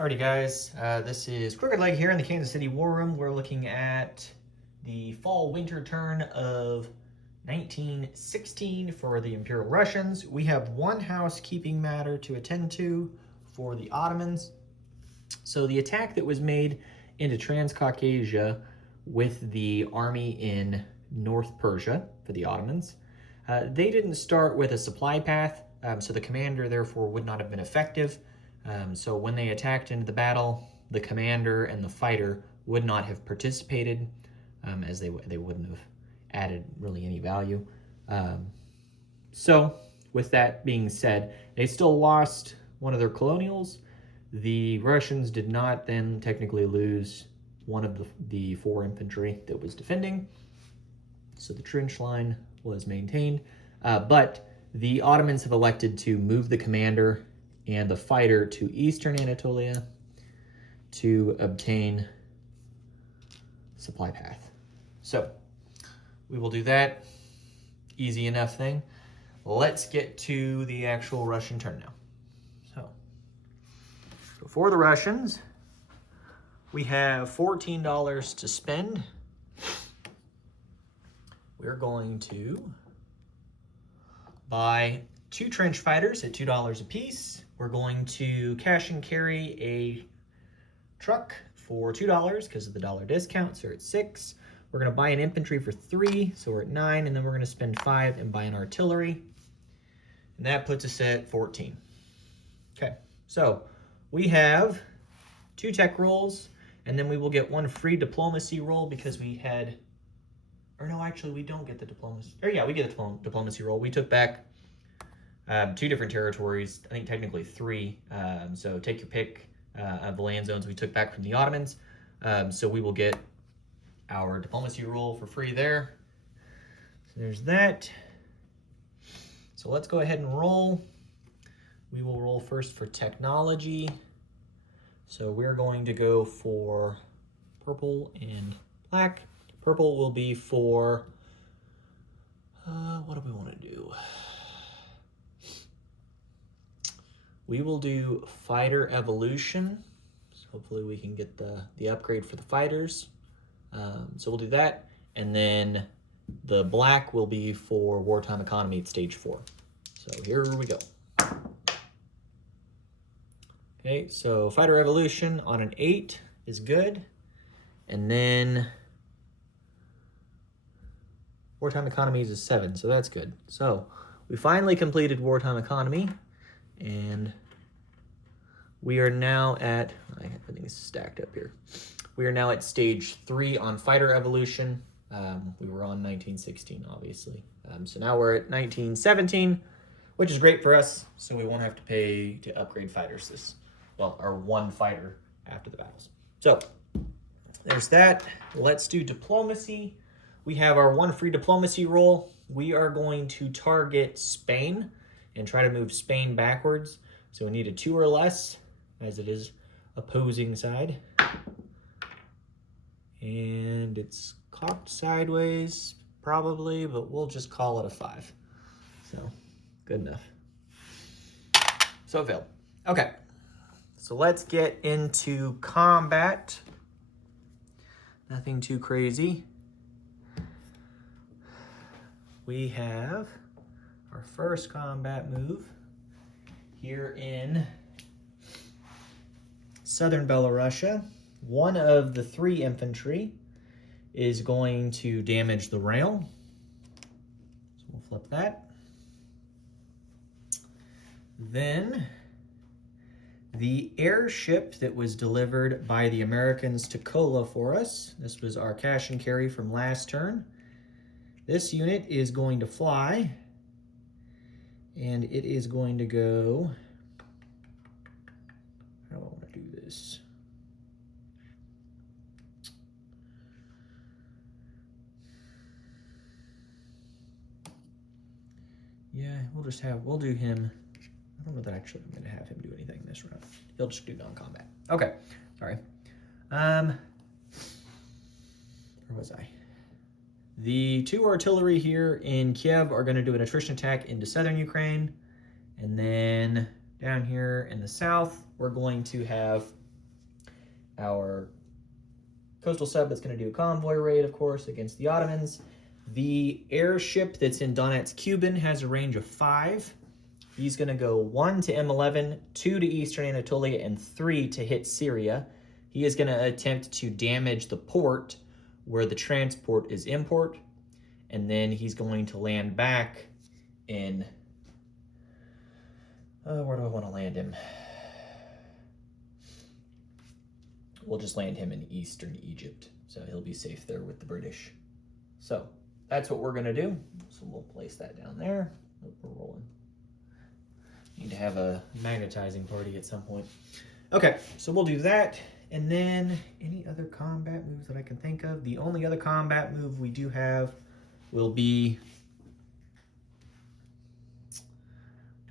Alrighty guys, this is Crooked Leg here in the Kansas City War Room. We're looking at the fall-winter turn of 1916 for the Imperial Russians. We have one housekeeping matter to attend to for the Ottomans. So the attack that was made into Transcaucasia with the army in North Persia for the Ottomans, they didn't start with a supply path, so the commander therefore would not have been effective. So when they attacked into the battle, the commander and the fighter would not have participated, as they wouldn't have added really any value. So with that being said, they still lost one of their colonials. The Russians did not then technically lose one of the four infantry that was defending. So the trench line was maintained, but the Ottomans have elected to move the commander and the fighter to eastern Anatolia to obtain supply path. So we will do that. Easy enough thing. Let's get to the actual Russian turn now. So for the Russians, we have $14 to spend. We're going to buy 2 trench fighters at $2 a piece. We're going to cash and carry a truck for $2 because of the dollar discount, so we're at 6. We're going to buy an infantry for 3, so we're at 9, and then we're going to spend 5 and buy an artillery, and that puts us at 14. Okay, so we have 2 tech rolls, and then we will get 1 free diplomacy roll because we had, or no, actually we don't get the diplomacy, or yeah, we get the diplomacy roll. We took back 2 different territories, I think technically 3, so take your pick of the land zones we took back from the Ottomans. So we will get our diplomacy roll for free there. So there's that. So let's go ahead and roll. We will roll first for technology. So we're going to go for purple and black. Purple will be for, what do we want to do? We will do fighter evolution. So hopefully we can get the upgrade for the fighters. So we'll do that. And then the black will be for wartime economy at stage 4. So here we go. Okay, so fighter evolution on an 8 is good. And then wartime economy is a 7, so that's good. So we finally completed wartime economy. And we are now at, everything is stacked up here. We are now at stage 3 on fighter evolution. We were on 1916, obviously. So now we're at 1917, which is great for us. So we won't have to pay to upgrade fighters or 1 fighter after the battles. So there's that. Let's do diplomacy. We have our 1 free diplomacy roll. We are going to target Spain and try to move Spain backwards. So we need a 2 or less, as it is opposing side. And it's cocked sideways, probably, but we'll just call it a 5. So, good enough. So it failed. Okay, so let's get into combat. Nothing too crazy. We have our first combat move here in southern Belarusia. 1 of the 3 infantry is going to damage the rail. So we'll flip that. Then the airship that was delivered by the Americans to Kola for us. This was our cash and carry from last turn. This unit is going to fly. And it is going to go, how do I want to do this? Yeah, we'll do him. I don't know that actually I'm going to have him do anything this round. He'll just do non-combat. Okay, sorry. Where was I? The 2 artillery here in Kiev are going to do an attrition attack into southern Ukraine. And then down here in the south, we're going to have our coastal sub that's going to do a convoy raid, of course, against the Ottomans. The airship that's in Donetsk-Kuban has a range of 5. He's going to go 1 to M11, 2 to Eastern Anatolia, and 3 to hit Syria. He is going to attempt to damage the port where the transport is import, and then he's going to land back in... where do I want to land him? We'll just land him in Eastern Egypt, so he'll be safe there with the British. So that's what we're going to do. So we'll place that down there. Oh, we're rolling. Need to have a magnetizing party at some point. Okay, so we'll do that. And then any other combat moves that I can think of? The only other combat move we do have will be...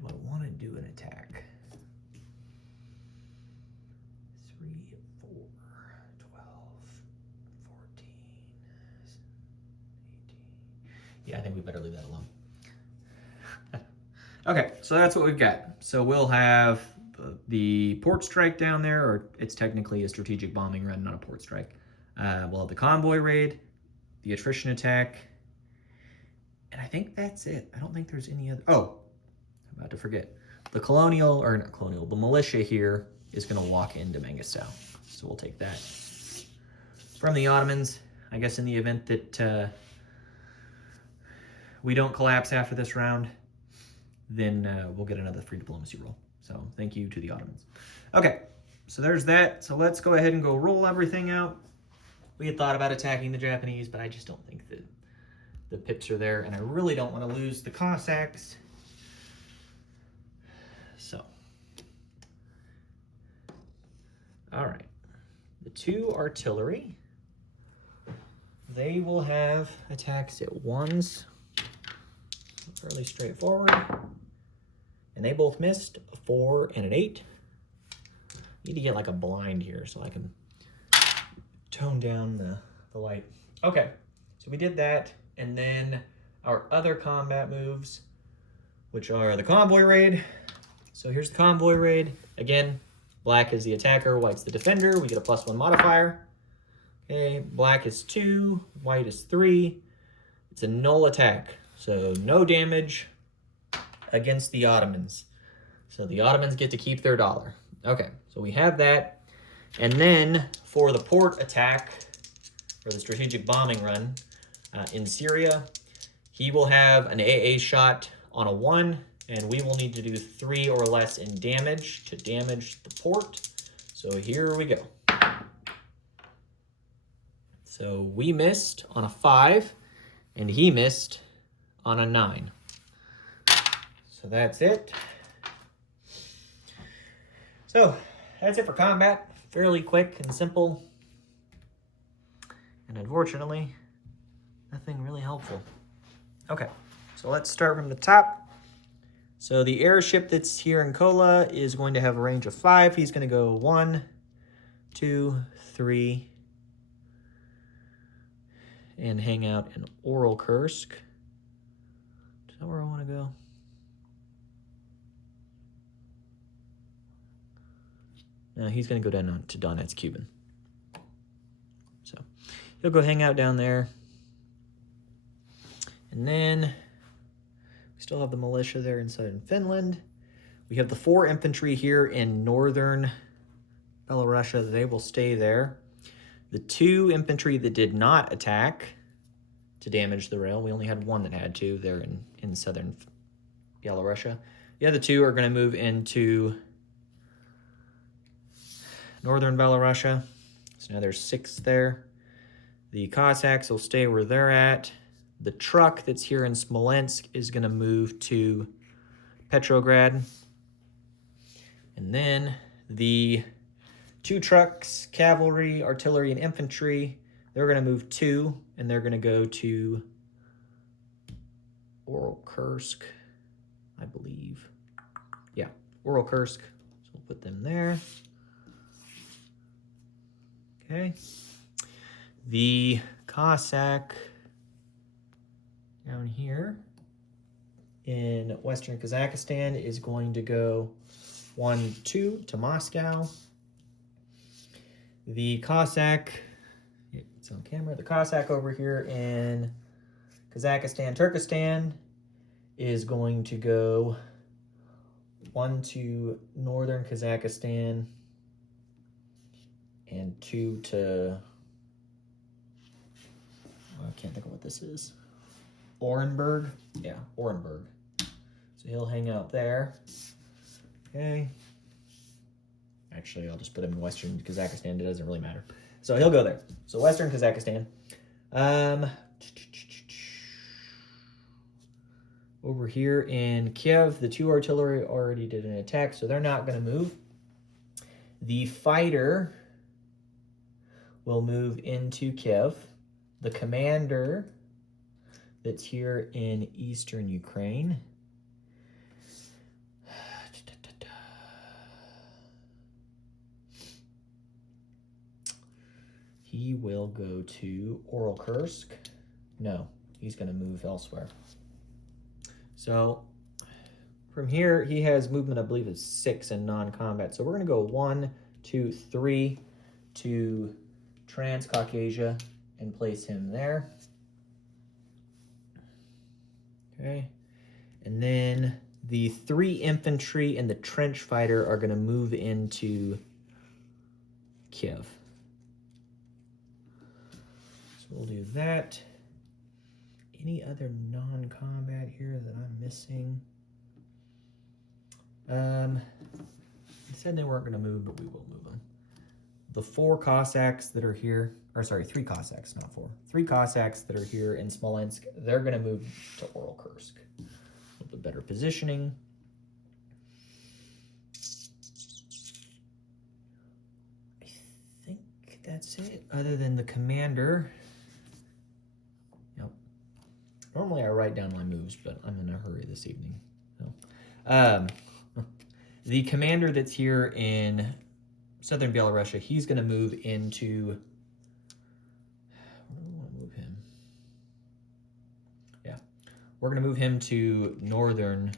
Do I want to do an attack? 3, 4, 12, 14, 18. Yeah, I think we better leave that alone. Okay, so that's what we've got. So we'll have the port strike down there, or it's technically a strategic bombing run, not a port strike. We'll have the convoy raid, the attrition attack, and I think that's it. I don't think there's any other... Oh, I'm about to forget. The the militia here is going to walk into Mangistau. So we'll take that from the Ottomans. I guess in the event that we don't collapse after this round, then we'll get another free diplomacy roll. So thank you to the Ottomans. Okay, so there's that. So let's go ahead and go roll everything out. We had thought about attacking the Japanese, but I just don't think that the pips are there, and I really don't want to lose the Cossacks. So, all right. The 2 artillery, they will have attacks at 1s. Fairly straightforward. And they both missed a 4 and an 8. Need to get like a blind here so I can tone down the light. Okay, so we did that. And then our other combat moves, which are the convoy raid. So here's the convoy raid. Again, black is the attacker, white's the defender. We get a +1 modifier. Okay, black is 2, white is 3. It's a null attack, so no damage against the Ottomans. So the Ottomans get to keep their dollar. Okay, so we have that. And then for the port attack, for the strategic bombing run in Syria, he will have an AA shot on a 1, and we will need to do 3 or less in damage to damage the port. So here we go. So we missed on a 5, and he missed on a 9. So that's it. So that's it for combat. Fairly quick and simple. And unfortunately, nothing really helpful. Okay, so let's start from the top. So the airship that's here in Kola is going to have a range of 5. He's going to go 1, 2, 3, and hang out in Oral Kursk. Is that where I want to go? No, he's going to go down to Donetsk-Kuban. So he'll go hang out down there. And then we still have the militia there in southern Finland. We have the 4 infantry here in northern Belarusia. They will stay there. The 2 infantry that did not attack to damage the rail, we only had 1 that had to there in southern Belarusia. The other 2 are going to move into northern Belarusia. So now there's 6 there. The Cossacks will stay where they're at. The truck that's here in Smolensk is going to move to Petrograd. And then the 2 trucks, cavalry, artillery, and infantry, they're going to move 2, and they're going to go to Oral Kursk, I believe. Yeah, Oral Kursk. So we'll put them there. Okay. The Cossack down here in western Kazakhstan is going to go 1, 2 to Moscow. The Cossack, it's on camera, the Cossack over here in Kazakhstan, Turkestan is going to go 1 to northern Kazakhstan and 2 to, I can't think of what this is. Orenburg? Yeah, Orenburg. So he'll hang out there. Okay. Actually, I'll just put him in western Kazakhstan. It doesn't really matter. So he'll go there. So western Kazakhstan. Over here in Kiev, the 2 artillery already did an attack, so they're not going to move. The fighter will move into Kiev. The commander that's here in eastern Ukraine. He will go to Kursk. No, he's going to move elsewhere. So from here, he has movement, I believe, of 6 in non-combat. So we're going to go 1, 2, 3 to Transcaucasia and place him there. Okay. And then the 3 infantry and the trench fighter are going to move into Kiev. So we'll do that. Any other non-combat here that I'm missing? They said they weren't going to move, but we will move them. The 4 Cossacks that are here, or sorry, 3 Cossacks, not 4. 3 Cossacks that are here in Smolensk, they're going to move to Kursk. A little bit better positioning. I think that's it, other than the commander. Yep. Normally I write down my moves, but I'm in a hurry this evening. So, the commander that's here in southern Belarusia, he's going to move into, where do we want to move him? Yeah, we're going to move him to northern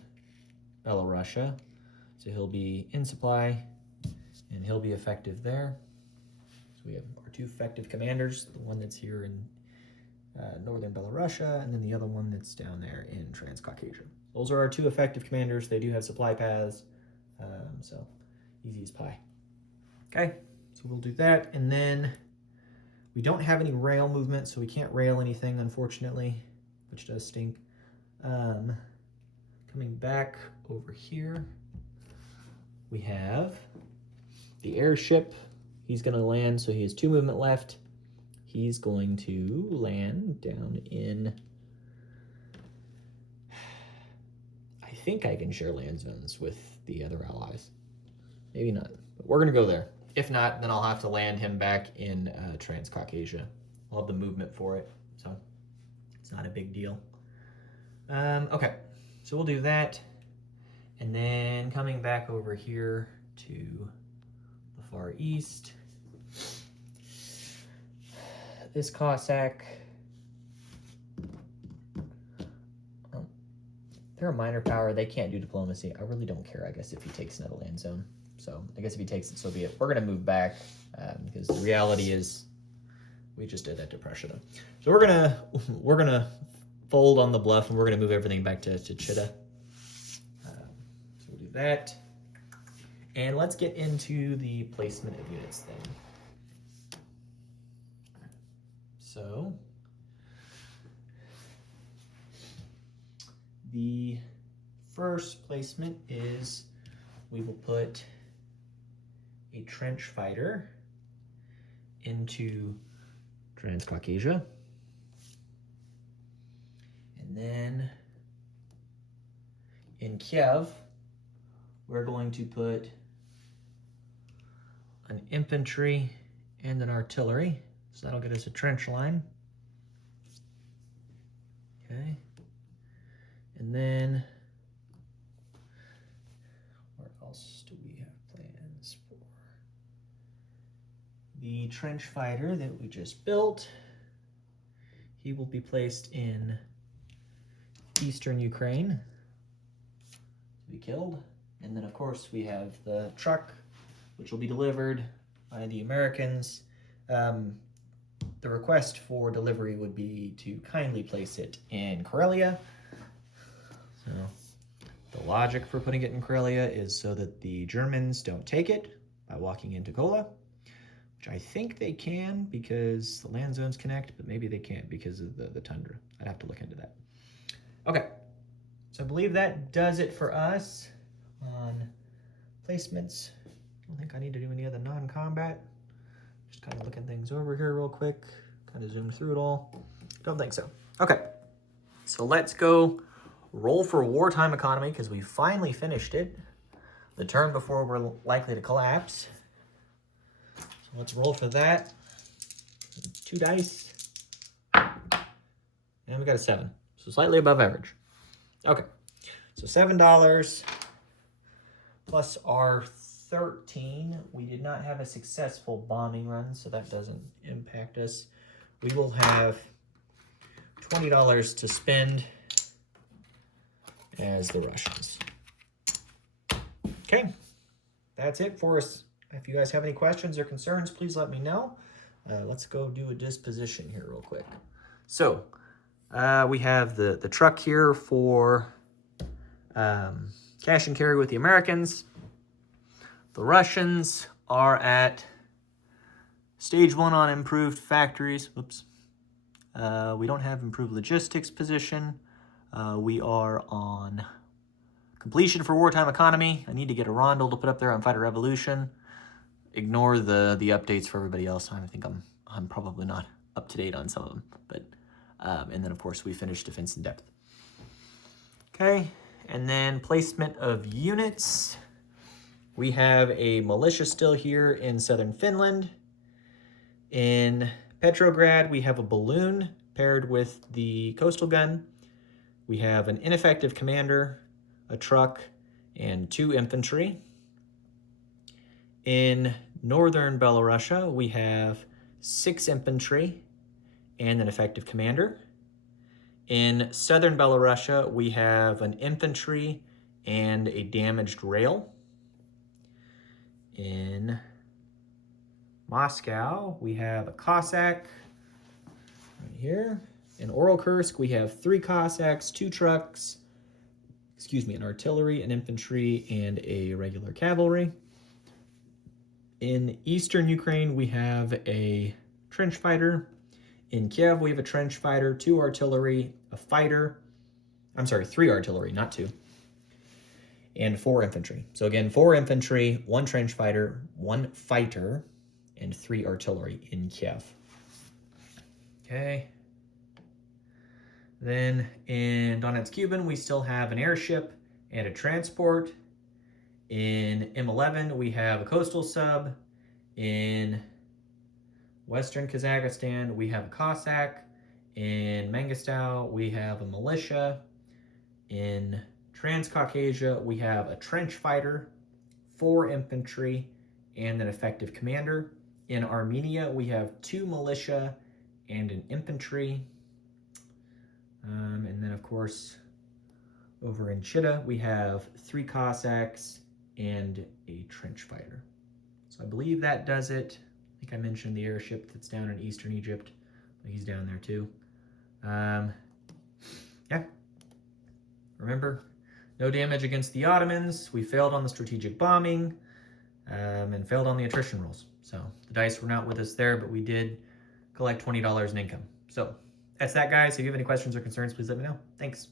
Belarusia. So he'll be in supply, and he'll be effective there. So we have our 2 effective commanders, the one that's here in northern Belarusia, and then the other one that's down there in Transcaucasia. Those are our 2 effective commanders. They do have supply paths, so easy as pie. Okay, so we'll do that, and then we don't have any rail movement, so we can't rail anything, unfortunately, which does stink. Coming back over here, we have the airship. He's going to land, so he has 2 movement left. He's going to land down in, I think I can share land zones with the other allies. Maybe not, but we're going to go there. If not, then I'll have to land him back in Transcaucasia. I'll have the movement for it, so it's not a big deal. Okay, so we'll do that. And then coming back over here to the Far East, this Cossack, they're a minor power. They can't do diplomacy. I really don't care, I guess, if he takes another land zone. So I guess if he takes it, so be it. We're going to move back because the reality is we just did that to pressure them. So we're gonna fold on the bluff, and we're going to move everything back to Chita. So we'll do that. And let's get into the placement of units then. So the first placement is we will put a trench fighter into Transcaucasia. And then in Kiev, we're going to put an infantry and an artillery. So that'll get us a trench line. Okay. And then where else do we have plans for? The trench fighter that we just built, he will be placed in eastern Ukraine to be killed. And then of course we have the truck, which will be delivered by the Americans. The request for delivery would be to kindly place it in Karelia. So the logic for putting it in Karelia is so that the Germans don't take it by walking into Kola, which I think they can because the land zones connect, but maybe they can't because of the tundra. I'd have to look into that. Okay, so I believe that does it for us on placements. I don't think I need to do any other non-combat. Just kind of looking things over here real quick, kind of zoom through it all. Don't think so. Okay, so let's go roll for wartime economy because we finally finished it. The turn before we're likely to collapse. So let's roll for that. 2 dice. And we got a 7, so slightly above average. Okay, so $7 plus our 13. We did not have a successful bombing run, so that doesn't impact us. We will have $20 to spend as the Russians. Okay, that's it for us. If you guys have any questions or concerns, please let me know. Let's go do a disposition here real quick. So we have the truck here for cash and carry with the Americans. The Russians are at stage 1 on improved factories. Oops. We don't have improved logistics position. We are on completion for wartime economy. I need to get a rondel to put up there on Fighter Revolution. Ignore the updates for everybody else. I think I'm probably not up to date on some of them. But and then of course we finished defense in depth. Okay, and then placement of units. We have a militia still here in southern Finland. In Petrograd, we have a balloon paired with the coastal gun. We have an ineffective commander, a truck, and 2 infantry. In northern Belarusia, we have 6 infantry and an effective commander. In southern Belarusia, we have an infantry and a damaged rail. In Moscow, we have a Cossack right here. In Orelkursk, we have 3 Cossacks, 2 trucks, an artillery, an infantry, and a regular cavalry. In eastern Ukraine, we have a trench fighter. In Kiev, we have a trench fighter, 2 artillery, a fighter. I'm sorry, 3 artillery, not 2. And 4 infantry. So again, 4 infantry, 1 trench fighter, 1 fighter, and 3 artillery in Kiev. Okay. Then in Donetsk Cuban, we still have an airship and a transport. In M11, we have a coastal sub. In Western Kazakhstan, we have a Cossack. In Mangistau, we have a militia. In Transcaucasia, we have a trench fighter, 4 infantry, and an effective commander. In Armenia, we have 2 militia and an infantry. And then, of course, over in Chita, we have 3 Cossacks and a trench fighter. So I believe that does it. I think I mentioned the airship that's down in eastern Egypt. He's down there too. Yeah. Remember, no damage against the Ottomans. We failed on the strategic bombing and failed on the attrition rolls. So the dice were not with us there, but we did collect $20 in income. So that's that, guys. If you have any questions or concerns, please let me know. Thanks.